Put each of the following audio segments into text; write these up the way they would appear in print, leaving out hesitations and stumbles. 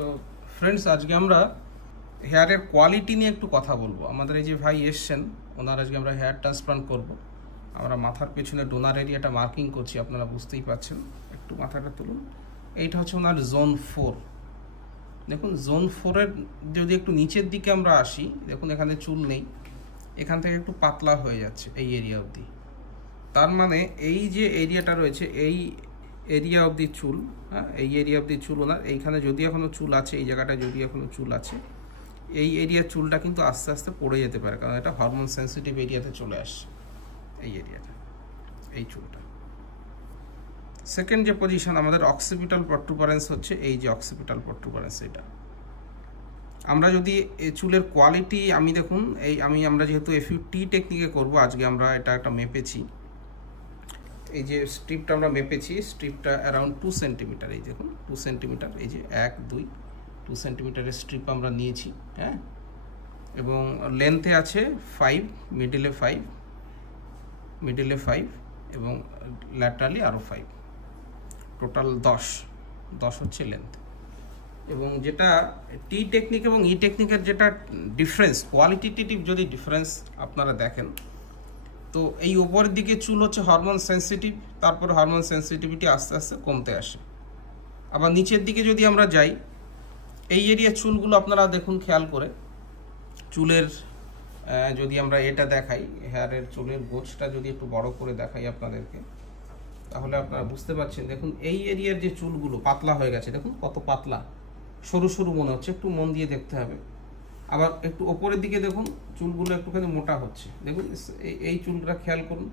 তো ফ্রেন্ডস, আজকে আমরা হেয়ারের কোয়ালিটি নিয়ে একটু কথা বলবো। আমাদের এই যে ভাই এসছেন, ওনার আজকে আমরা হেয়ার ট্রান্সপ্লান্ট করব। আমরা মাথার পেছনে ডোনার এরিয়াটা মার্কিং করছি, আপনারা বুঝতেই পাচ্ছেন। একটু মাথাটা তুলুন। এইটা হচ্ছে ওনার জোন 4। দেখুন, জোন 4-এর যদি একটু নিচের দিকে আমরা আসি, দেখুন এখানে চুল নেই, এখান থেকে একটু পাতলা হয়ে যাচ্ছে এই এরিয়া অবধি। তার মানে এই যে এরিয়াটা রয়েছে, এই এরিয়া অবধি চুল, হ্যাঁ, এই এরিয়া অবধি চুল ওনার। এইখানে যদি এখনও চুল আছে, এই জায়গাটা যদি এখনও চুল আছে, এই এরিয়ার চুলটা কিন্তু আস্তে আস্তে পড়ে যেতে পারে, কারণ এটা হরমোন সেন্সিটিভ এরিয়াতে চলে আসছে এই এরিয়াটা, এই চুলটা। সেকেন্ড যে পজিশন আমাদের অক্সিপিটাল প্রট্রুবারেন্স হচ্ছে, এই যে অক্সিপিটাল প্রট্রুবারেন্স, এটা আমরা যদি এই চুলের কোয়ালিটি দেখুন, আমরা যেহেতু FUT টেকনিকে করব আজকে, আমরা এটা একটা মেপেছি। এই যে স্ট্রিপটা আমরা মেপেছি, স্ট্রিপটা অ্যারাউন্ড 2 সেন্টিমিটার। এই দেখুন 2 সেন্টিমিটার, এই যে 1 2 সেন্টিমিটারের স্ট্রিপ আমরা নিয়েছি, হ্যাঁ। এবং লেন্থে আছে 5, মিডিলে 5 এবং ল্যাটারালি আরও 5, টোটাল 10 হচ্ছে লেন্থ। এবং যেটা টি টেকনিক এবং ই টেকনিকের যেটা ডিফারেন্স, কোয়ালিটেটিভ যদি ডিফারেন্স আপনারা দেখেন, তো এই উপরের দিকে চুল হচ্ছে হরমোন সেন্সিটিভ, তারপরে হরমোন সেন্সিটিভিটি আস্তে আস্তে কমতে আসে। আবার নিচের দিকে যদি আমরা যাই, এই এরিয়া চুলগুলো আপনারা দেখুন খেয়াল করে, চুলের যদি আমরা এটা দেখাই, হেয়ারের চুলের গোছটা যদি একটু বড় করে দেখাই আপনাদেরকে, তাহলে আপনারা বুঝতে পারছেন। দেখুন এই এরিয়ার যে চুলগুলো পাতলা হয়ে গেছে, দেখুন কত পাতলা, সরু সরু মনে হচ্ছে, একটু মন দিয়ে দেখতে হবে। আবার একটু ওপরের দিকে দেখুন, চুলগুলো একটুখানি মোটা হচ্ছে, দেখুন এই চুলটা খেয়াল করুন,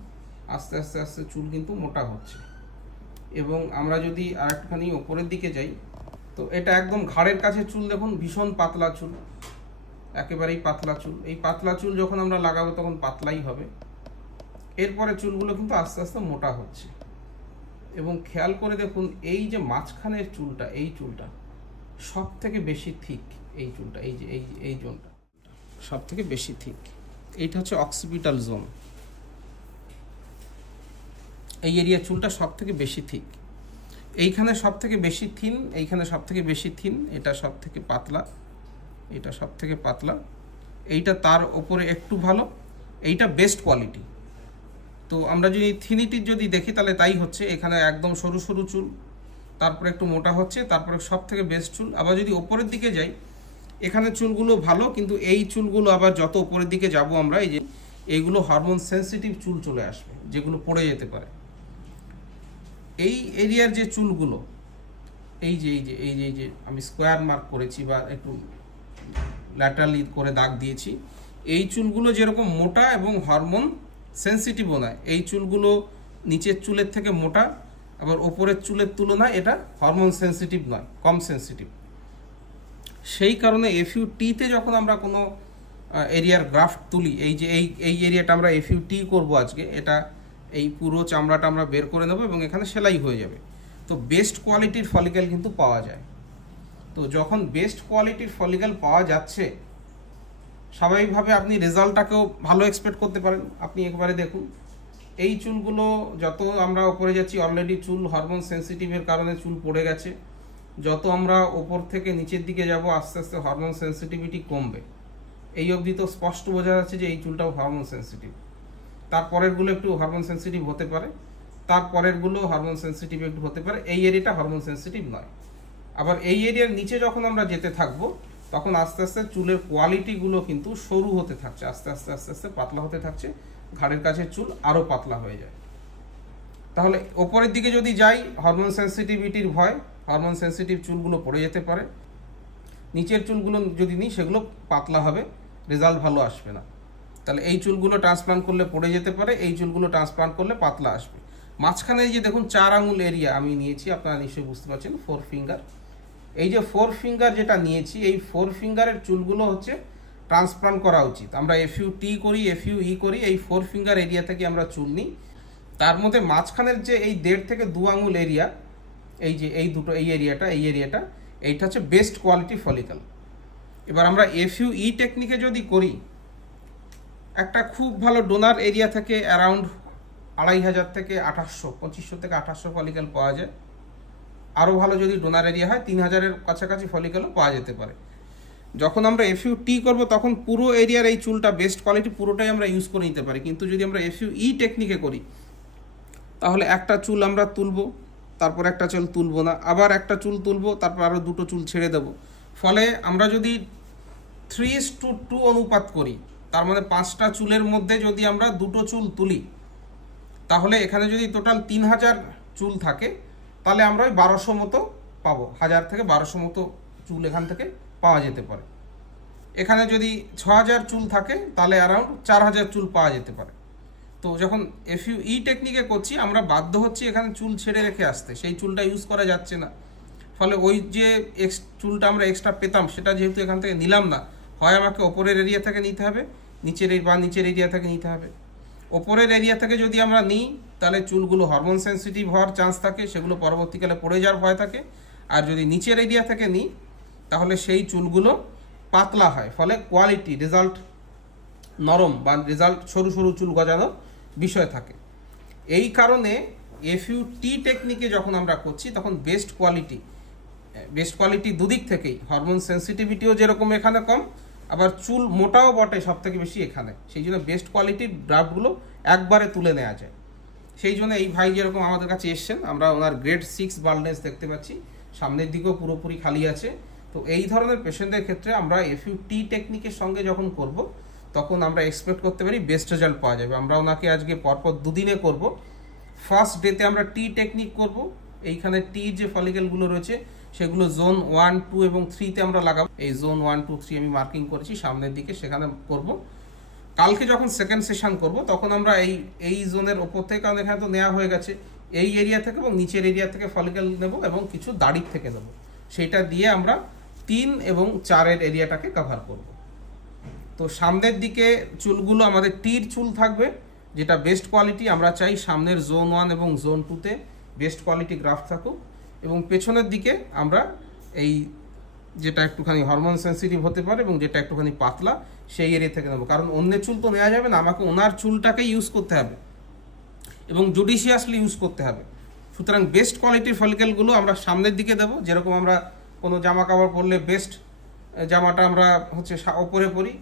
আস্তে আস্তে আস্তে চুল কিন্তু মোটা হচ্ছে। এবং আমরা যদি আর একটুখানি ওপরের দিকে যাই, তো এটা একদম ঘাড়ের কাছে চুল, দেখুন ভীষণ পাতলা চুল, একেবারেই পাতলা চুল। এই পাতলা চুল যখন আমরা লাগাবো তখন পাতলাই হবে। এরপরে চুলগুলো কিন্তু আস্তে আস্তে মোটা হচ্ছে। এবং খেয়াল করে দেখুন, এই যে মাঝখানের চুলটা, এই চুলটা সব থেকে বেশি থিক, এই চুলটা, এই যে এই জোনটা সব থেকে বেশি থিক। এইটা হচ্ছে অক্সিপিটাল জোন, এই এরিয়া চুলটা সব থেকে বেশি থিক। এইখানে সব থেকে বেশি থিন, এইখানে সব থেকে বেশি থিন, এটা সব থেকে পাতলা, এটা সব থেকে পাতলা, এইটা তার ওপরে একটু ভালো, এইটা বেস্ট কোয়ালিটি। তো আমরা যদি থিনিটির যদি দেখি, তাহলে তাই হচ্ছে, এখানে একদম সরু সরু চুল, তারপরে একটু মোটা হচ্ছে, তারপরে সব থেকে বেস্ট চুল। আবার যদি ওপরের দিকে যাই, এখানে চুলগুলো ভালো, কিন্তু এই চুলগুলো আবার যত ওপরের দিকে যাব আমরা, এই যে এইগুলো হরমোন সেন্সিটিভ চুল চলে আসবে, যেগুলো পড়ে যেতে পারে। এই এরিয়ার যে চুলগুলো, এই যে আমি স্কোয়ার মার্ক করেছি বা একটু ল্যাটারালি করে দাগ দিয়েছি, এই চুলগুলো যেরকম মোটা এবং হরমোন সেন্সিটিভও নয়, এই চুলগুলো নিচের চুলের থেকে মোটা, আবার ওপরের চুলের তুলনায় এটা হরমোন সেন্সিটিভ নয়, কম সেন্সিটিভ। সেই কারণে FUT-তে যখন আমরা কোনো এরিয়ার গ্রাফট তুলি, এই যে এই এরিয়াটা আমরা FUT করব আজকে, এটা এই পুরো চামড়াটা আমরা বের করে নেব এবং এখানে সেলাই হয়ে যাবে। তো বেস্ট কোয়ালিটির ফলিকেল কিন্তু পাওয়া যায়। তো যখন বেস্ট কোয়ালিটির ফলিকেল পাওয়া যাচ্ছে, স্বাভাবিকভাবে আপনি রেজাল্টটাকেও ভালো এক্সপেক্ট করতে পারেন। আপনি একবারে দেখুন, এই চুলগুলো যত আমরা ওপরে যাচ্ছি, অলরেডি চুল হরমোন সেন্সিটিভের কারণে চুল পড়ে গেছে, যত আমরা ওপর থেকে নিচের দিকে যাব, আস্তে আস্তে হরমোন সেন্সিটিভিটি কমবে। এই অবধি তো স্পষ্ট বোঝা যাচ্ছে যে এই চুলটাও হরমোন সেন্সিটিভ। তারপরেরগুলো একটু হরমোন সেন্সিটিভ হতে পারে, তারপরেরগুলো হরমোন সেন্সিটিভ একটু হতে পারে, এই এরিয়াটা হরমোন সেন্সিটিভ নয়। আবার এই এরিয়ার নিচে যখন আমরা যেতে থাকবো, তখন আস্তে আস্তে চুলের কোয়ালিটিগুলো কিন্তু সরু হতে থাকছে, আস্তে আস্তে আস্তে আস্তে পাতলা হতে থাকছে, ঘাড়ের কাছে চুল আরও পাতলা হয়ে যায়। তাহলে ওপরের দিকে যদি যাই, হরমোন সেন্সিটিভিটির ভয়, হরমোন সেন্সিটিভ চুলগুলো পড়ে যেতে পারে। নিচের চুলগুলো যদি নিই, সেগুলো পাতলা হবে, রেজাল্ট ভালো আসবে না। তাহলে এই চুলগুলো ট্রান্সপ্লান্ট করলে পড়ে যেতে পারে, এই চুলগুলো ট্রান্সপ্লান্ট করলে পাতলা আসবে। মাঝখানে এই যে দেখুন 4 আঙুল এরিয়া আমি নিয়েছি, আপনারা নিশ্চয়ই বুঝতে পারছেন, 4 ফিঙ্গার। এই যে 4 ফিঙ্গার যেটা নিয়েছি, এই 4 ফিঙ্গারের চুলগুলো হচ্ছে ট্রান্সপ্লান্ট করা উচিত। আমরা FUT করি, FUE করি, এই 4 ফিঙ্গার এরিয়া থেকে আমরা চুল নিই। তার মধ্যে মাঝখানের যে এই 1.5 থেকে 2 আঙুল এরিয়া, এই যে এই দুটো, এই এরিয়াটা এইটা হচ্ছে বেস্ট কোয়ালিটি ফলিকল। এবার আমরা FUE টেকনিকে যদি করি, একটা খুব ভালো ডোনার এরিয়া থেকে অ্যারাউন্ড 2500 থেকে 2800, 2500 থেকে 2800 ফলিকল পাওয়া যায়। আরও ভালো যদি ডোনার এরিয়া হয় 3000-এর কাছাকাছি ফলিকেলও পাওয়া যেতে পারে। যখন আমরা FUT করব তখন পুরো এরিয়ার এই চুলটা বেস্ট কোয়ালিটি পুরোটাই আমরা ইউজ করে নিতে পারি। কিন্তু যদি আমরা FUE টেকনিকে করি তাহলে একটা চুল আমরা তুলব, তারপর একটা চুল তুলবো না, আবার একটা চুল তুলবো, তারপর আরও দুটো চুল ছেড়ে দেবো। ফলে আমরা যদি 3:2 অনুপাত করি, তার মানে 5টা চুলের মধ্যে যদি আমরা দুটো চুল তুলি, তাহলে এখানে যদি টোটাল 3000 চুল থাকে তাহলে আমরা ওই 1200 মতো পাবো। 1000 থেকে 1200 মতো চুল এখান থেকে পাওয়া যেতে পারে। এখানে যদি 6000 চুল থাকে তাহলে অ্যারাউন্ড 4000 চুল পাওয়া যেতে পারে। তো যখন FUE টেকনিকে করছি আমরা বাধ্য হচ্ছি এখানে চুল ছেড়ে রেখে আসতে, সেই চুলটা ইউজ করা যাচ্ছে না। ফলে ওই যে চুলটা আমরা এক্সট্রা পেতাম সেটা যেহেতু এখান থেকে নিলাম না, হয় আমাকে ওপরের এরিয়া থেকে নিতে হবে, নিচের এরিয়া থেকে নিতে হবে। ওপরের এরিয়া থেকে যদি আমরা নিই তাহলে চুলগুলো হরমোন সেন্সিটিভ হওয়ার চান্স থাকে, সেগুলো পরবর্তীকালে পড়ে যাওয়ার ভয় থাকে। আর যদি নিচের এরিয়া থেকে নিই তাহলে সেই চুলগুলো পাতলা হয়, ফলে কোয়ালিটি রেজাল্ট নরম বা রেজাল্ট সরু সরু চুল গজানোর বিষয় থাকে। এই কারণে FUT টেকনিকে যখন আমরা করছি তখন বেস্ট কোয়ালিটি দুদিক থেকেই, হরমোন সেন্সিটিভিটিও যেরকম এখানে কম, আবার চুল মোটাও বটে সব থেকে বেশি এখানে। সেই জন্য বেস্ট কোয়ালিটির ড্রাফটগুলো একবারে তুলে নেওয়া যায়। সেই জন্য এই ভাই যেরকম আমাদের কাছে এসছেন, আমরা ওনার গ্রেড 6 বাল্ডনেস দেখতে পাচ্ছি, সামনের দিকেও পুরোপুরি খালি আছে। তো এই ধরনের পেশেন্টদের ক্ষেত্রে আমরা FUT টেকনিকের সঙ্গে যখন করব তখন আমরা এক্সপেক্ট করতে পারি বেস্ট রেজাল্ট পাওয়া যাবে। আমরা ওনাকে আজকে পরপর দুদিনে করব। ফার্স্ট ডেতে আমরা টি টেকনিক করব। এইখানে টি যে ফলিকেলগুলো রয়েছে সেগুলো জোন 1, 2 এবং 3-তে আমরা লাগাবো। এই জোন 1, 2, 3 আমি মার্কিং করেছি সামনের দিকে, সেখানে করব। কালকে যখন সেকেন্ড সেশন করব তখন আমরা এই জোনের ওপর থেকে, কারণ এখানে তো নেওয়া হয়ে গেছে, এই এরিয়া থেকে এবং নিচের এরিয়া থেকে ফলিকেল নেব এবং কিছু দাড়ির থেকে নেব। সেটা দিয়ে আমরা 3 এবং 4-এর এরিয়াটাকে কভার করব। তো সামনের দিকে চুলগুলো আমাদের টির চুল থাকবে, যেটা বেস্ট কোয়ালিটি। আমরা চাই সামনের জোন 1 এবং জোন 2-তে বেস্ট কোয়ালিটি গ্রাফট থাকুক, এবং পেছনের দিকে আমরা এই যেটা একটুখানি হরমোন সেন্সিটিভ হতে পারে এবং যেটা একটুখানি পাতলা সেই এরিয়া থেকে নেবো। কারণ অন্যের চুল তো নেওয়া যাবে না, আমাকে ওনার চুলটাকে ইউজ করতে হবে এবং জুডিশিয়াসলি ইউজ করতে হবে। সুতরাং বেস্ট কোয়ালিটির ফলিকেলগুলো আমরা সামনের দিকে দেবো। যেরকম আমরা কোনো জামা কাপড় পরলে বেস্ট জামাটা আমরা হচ্ছে ওপরে পরি,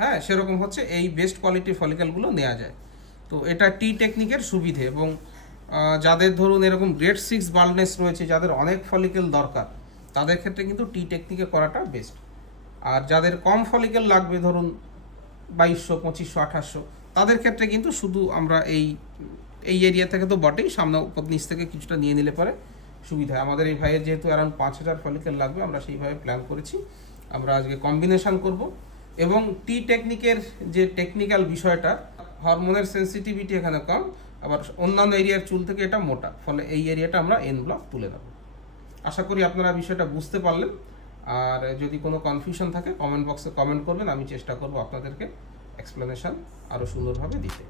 হ্যাঁ, সেরকম হচ্ছে এই বেস্ট কোয়ালিটির ফলিকেলগুলো নেওয়া যায়। তো এটা টি টেকনিকের সুবিধে। এবং যাদের ধরুন এরকম গ্রেড 6 বাল্ডনেস রয়েছে, যাদের অনেক ফলিকেল দরকার, তাদের ক্ষেত্রে কিন্তু টি টেকনিকে করাটা বেস্ট। আর যাদের কম ফলিকেল লাগবে, ধরুন 2200, 2500, 2800, তাদের ক্ষেত্রে কিন্তু শুধু আমরা এই এরিয়া থেকে তো বটেই, সামনে নিচ থেকে কিছুটা নিয়ে নিলে পরে সুবিধা। আমাদের এই ভাইয়ের যেহেতু অ্যারাউন্ড 5000 ফলিকেল লাগবে, আমরা সেইভাবে প্ল্যান করেছি। আমরা আজকে কম্বিনেশন করব। এবং টি টেকনিকের যে টেকনিক্যাল বিষয়টা, হরমোনের সেন্সিটিভিটি এখানে কম, আবার অন্যান্য এরিয়ার চুল থেকে এটা মোটা, ফলে এই এরিয়াটা আমরা এন ব্লক তুলে দেবো। আশা করি আপনারা বিষয়টা বুঝতে পারলেন। আর যদি কোনো কনফিউশন থাকে কমেন্ট বক্সে কমেন্ট করবেন, আমি চেষ্টা করব আপনাদেরকে এক্সপ্লেনেশন আরও সুন্দরভাবে দিতে।